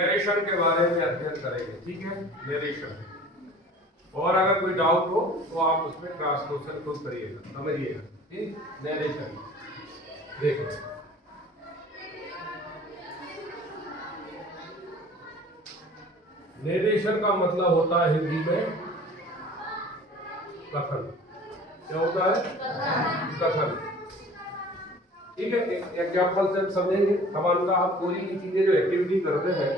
Narration के बारे में अध्ययन करेंगे, ठीक है। नरेशन, और अगर कोई डाउट हो तो आप उसमें क्रॉस क्वेश्चन खुद करिएगा, समझिएगा, ठीक। नरेशन देखो, नरेशन का मतलब होता है हिंदी में कथन। क्या होता है? कथन, ठीक है। एग्जाम्पल से हम समझेंगे। सामान्यतः आप पूरी की चीजें जो एक्टिविटी करते हैं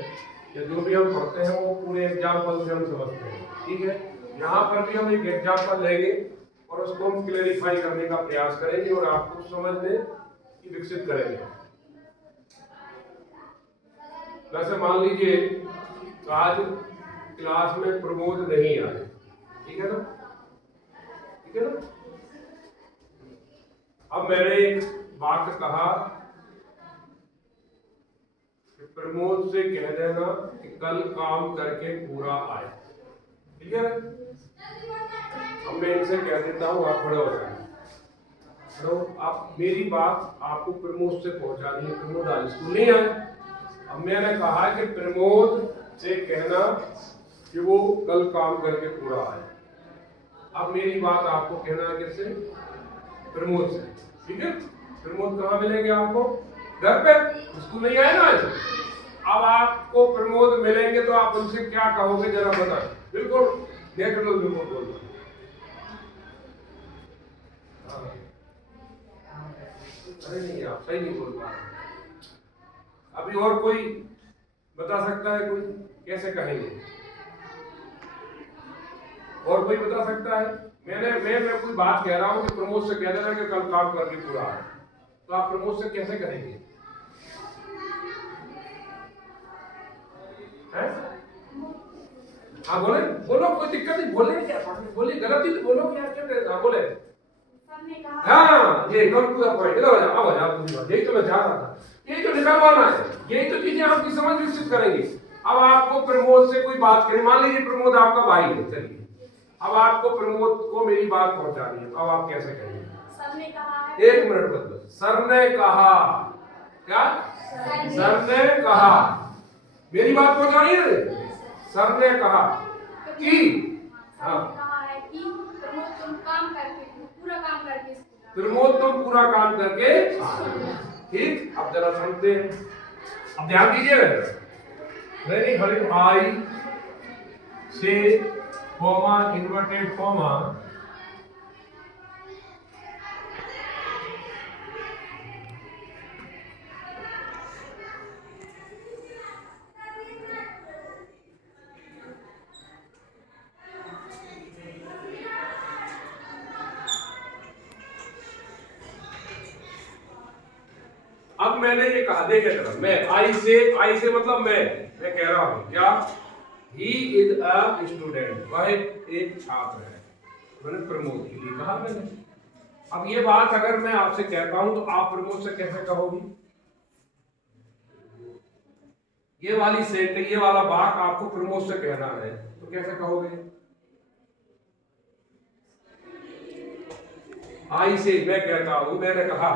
या जो भी हम पढ़ते हैं वो पूरे एग्जाम्पल से हम समझते हैं, ठीक है। यहाँ पर भी हम एक एग्जाम्पल लेंगे और उसको हम क्लेरिफाई करने का प्रयास करेंगे और आपको समझने की विकसित करेंगे। वैसे मान लीजिए आज क्लास में प्रमोद नहीं आए, ठीक है ना, ठीक है ना। अब मैंने एक वाक्य कहा कि प्रमोद से कह देना कि कल काम करके पूरा आए, ठीक है। अब मैं इनसे कह देता हूँ आप खड़े हो जाए, तो आप मेरी बात आपको प्रमोद से पहुंचानी है। प्रमोद आज स्कूल नहीं आए। अब मैंने कहा कि प्रमोद से कहना कि वो कल काम करके पूरा आए। अब मेरी बात आपको कहना है किससे? प्रमोद से, ठीक है। प्रमोद कहाँ मिलेंगे आपको? घर पे, स्कूल नहीं आए ना आज। अब आपको प्रमोद मिलेंगे तो आप उनसे क्या कहोगे जरा बताएं। बिल्कुल नेचुरल, बिल्कुल बोलना। अरे नहीं, आप सही नहीं बोल पा रहे। अभी और कोई बता सकता है? कोई कैसे कहेंगे? और कोई बता सकता है? मैं कोई बात कह रहा हूं कि प्रमोद से कह देना कि कल काम करके पूरा है, तो आप प्रमोद से कैसे कहेंगे? हाँ बोले, बोलो, कोई दिक्कत नहीं, बोले क्या, बोलिए, गलती तो बोलो क्या, क्या बोले। हाँ, ये कम टू द पॉइंट, यही तो मैं चाह रहा था, यही तो निकलवाना है, यही तो चीजें आपकी समझ विकसित करेंगी। अब आपको प्रमोद से कोई बात करें, मान लीजिए प्रमोद आपका भाई है, चलिए अब आपको प्रमोद को मेरी बात पहुंचानी है, अब आप कैसे करेंगे? सर ने कहा है। एक मिनट बदलो, सर ने कहा क्या? सर ने कहा, मेरी बात पहुंचानी है। सर ने कहा कि हाँ, प्रमोद तुम पूरा काम करके, ठीक। अब जरा सुनते हैं, अब ध्यान दीजिए। नहीं खड़ी आई से कॉमा इन्वर्टेड कॉमा अब मैंने ये कहा, देखे जरा, मैं आई से मतलब मैं कह रहा हूं क्या? ही इज अ स्टूडेंट, वह एक छात्र है। मैंने प्रमोद के लिए कहा मैंने। अब ये बात अगर मैं आपसे कहता हूं तो आप प्रमोद से कैसे कहोगी? ये वाली सेंटेंस, ये वाला बात आपको प्रमोद से कहना है तो कैसे कहोगे? आई से मैं कहता हूं, मैंने कहा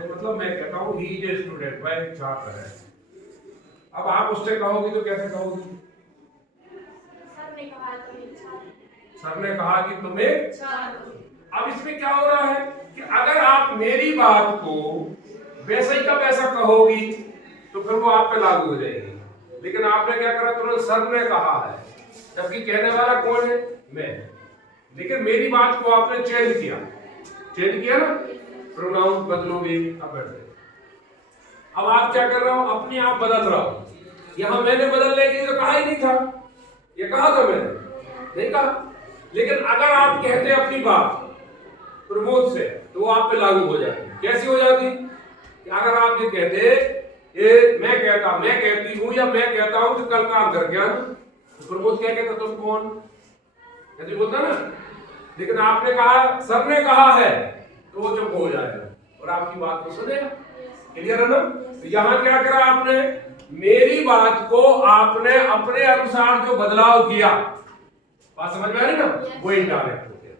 मतलब मैं कहता हूं ही इज ए स्टूडेंट, वह एक छात्र है। अब आप उससे कहोगी तो कैसे कहोगी? सर ने कहा कि तुम एक छात्र। अब इसमें क्या हो रहा है कि अगर आप मेरी बात को वैसे ही का वैसा कहोगी तो फिर वो आप पे लागू हो जाएगी। लेकिन आपने क्या करा, तुरंत सर ने कहा है, जबकि कहने वाला कौन है? मैं। लेकिन मेरी बात को आपने चेंज किया ना, प्रोनाउन बदलोगे। अब आप क्या कर रहे हो? अपने आप बदल रहा हो। यहां मैंने बदलने के लिए तो कहा ही नहीं था, ये कहा था मैंने, नहीं कहा। लेकिन अगर आप कहते अपनी बात प्रमोद से तो वो आप पे लागू हो जाती। कैसी हो जाती? अगर आप ये कहते, ये मैं कहती हूं या मैं कहता हूं कि कल काम करके आना, तो प्रमोद क्या कहता? तुम कौन? ऐसे बोलता ना। लेकिन आपने कहा, सर ने कहा है, तो वो चुप हो जाएगा और आपकी बात को सुनेगा। क्लियर है ना? तो यहां क्या करा आपने? मेरी बात को आपने अपने अनुसार जो बदलाव किया, बात समझ में आ रही ना, वो इनडायरेक्ट हो गया।